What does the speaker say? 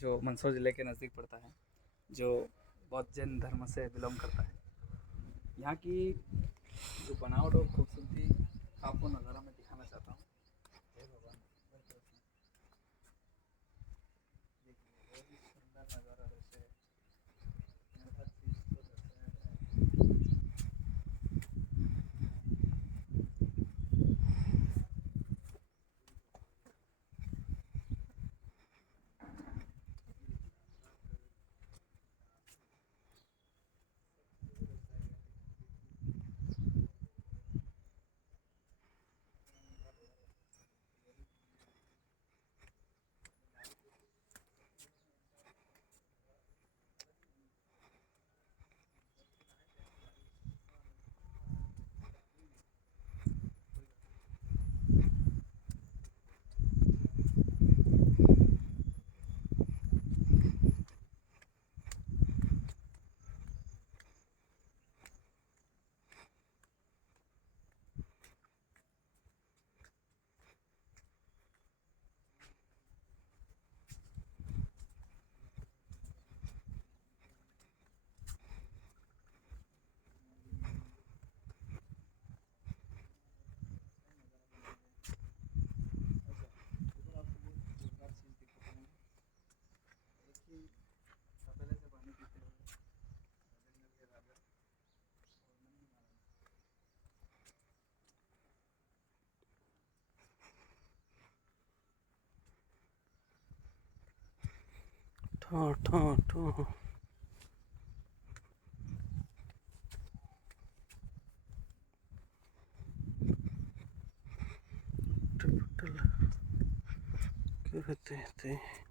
जो मंदसौर ज़िले के नज़दीक पड़ता है, जो बौद्ध जैन धर्म से बिलोंग करता है। यहाँ की जो बनावट और खूबसूरती आपको नज़ारा में दिखाना चाहता हूँ। हे भगवान, देखिए बहुत ही सुंदर नज़ारा वैसे हर चीज़ को दर्शाया गया है। ऊपर आपको बहुत जोरदार चीज़ दिखाता हूँ। देखिए तबेले से पानी पीते हुए जंगल के राजा और नंदी महाराज। ठो ठो ठो कहते हैं